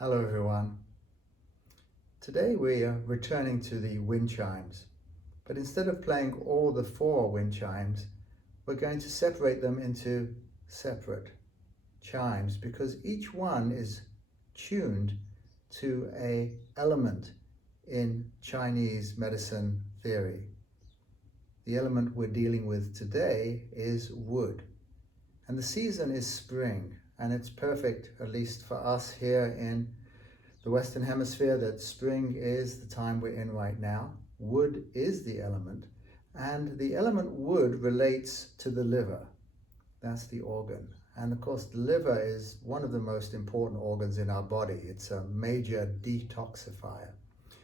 Hello everyone. Today we are returning to the wind chimes, but instead of playing all the 4 wind chimes, we're going to separate them into separate chimes because each one is tuned to an element in Chinese medicine theory. The element we're dealing with today is wood, and the season is spring, and it's perfect, at least for us here in the Western Hemisphere, that spring is the time we're in right now. Wood is the element, and the element wood relates to the liver. That's the organ. And of course, the liver is one of the most important organs in our body. It's a major detoxifier.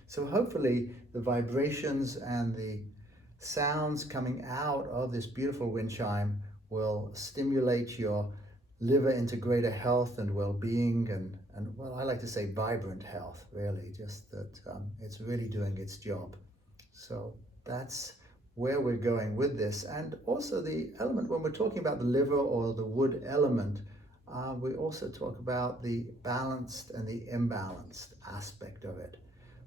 So hopefully the vibrations and the sounds coming out of this beautiful wind chime will stimulate your liver into greater health and well-being and well, I like to say vibrant health, really, just that it's really doing its job. So that's where we're going with this. And also the element, when we're talking about the liver or the wood element, we also talk about the balanced and the imbalanced aspect of it.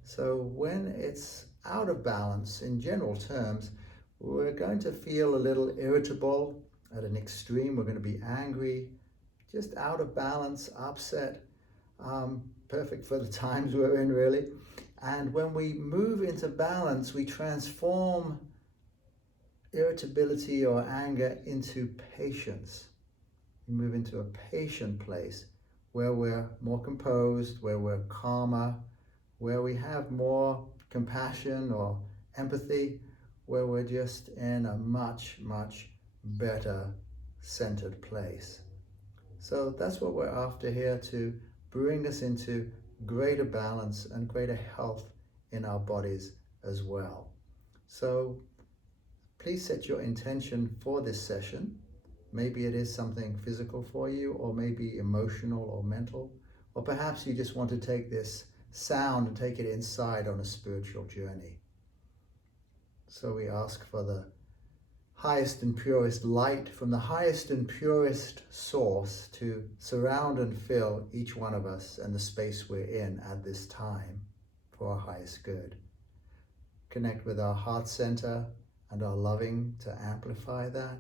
So when it's out of balance, in general terms, we're going to feel a little irritable at an extreme. We're going to be angry, just out of balance, upset, perfect for the times we're in, really. And when we move into balance, we transform irritability or anger into patience. We move into a patient place where we're more composed, where we're calmer, where we have more compassion or empathy, where we're just in a much, much better centered place. So that's what we're after here, to bring us into greater balance and greater health in our bodies as well. So please set your intention for this session. Maybe it is something physical for you, or maybe emotional or mental, or perhaps you just want to take this sound and take it inside on a spiritual journey. So we ask for the highest and purest light from the highest and purest source to surround and fill each one of us and the space we're in at this time for our highest good. Connect with our heart center and our loving to amplify that.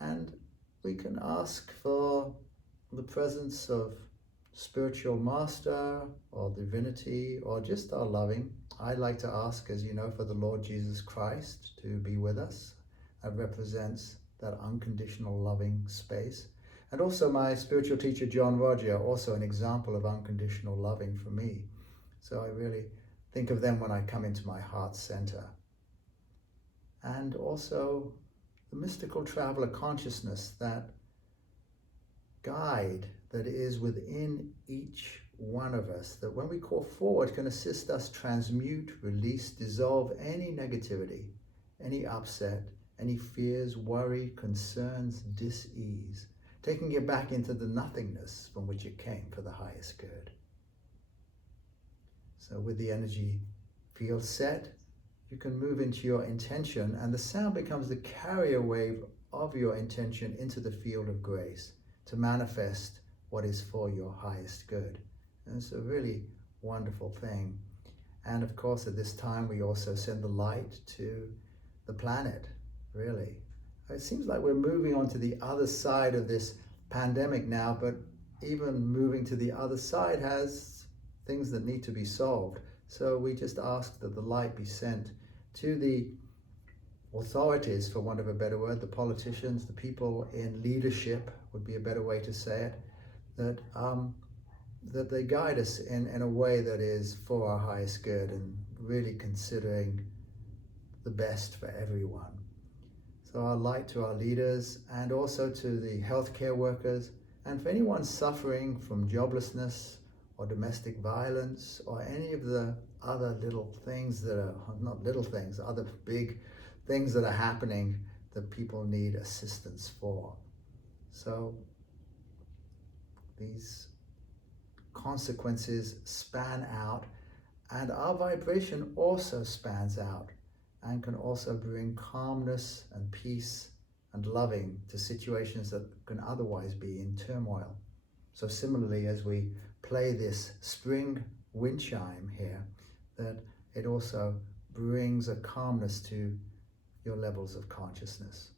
And we can ask for the presence of spiritual master or divinity or just our loving. I like to ask, as you know, for the Lord Jesus Christ to be with us. That represents that unconditional loving space. And also my spiritual teacher, John Roger, also an example of unconditional loving for me. So I really think of them when I come into my heart center. And also the mystical traveler consciousness, that guide that is within each one of us, that when we call forward can assist us transmute, release, dissolve any negativity, any upset, any fears, worry, concerns, dis-ease, taking it back into the nothingness from which it came for the highest good. So with the energy field set, you can move into your intention, and the sound becomes the carrier wave of your intention into the field of grace to manifest what is for your highest good. And it's a really wonderful thing. And of course, at this time, we also send the light to the planet, really. It seems like we're moving on to the other side of this pandemic now, but even moving to the other side has things that need to be solved. So we just ask that the light be sent to the authorities, for want of a better word, the politicians, the people in leadership would be a better way to say it, that they guide us in a way that is for our highest good and really considering the best for everyone. So our light to our leaders and also to the healthcare workers, and for anyone suffering from joblessness or domestic violence or any of the other little things that are, not little things, other big things that are happening that people need assistance for. So these consequences span out, and our vibration also spans out and can also bring calmness and peace and loving to situations that can otherwise be in turmoil. So similarly, as we play this spring wind chime here, that it also brings a calmness to your levels of consciousness.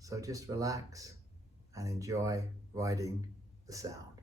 So just relax and enjoy riding the sound.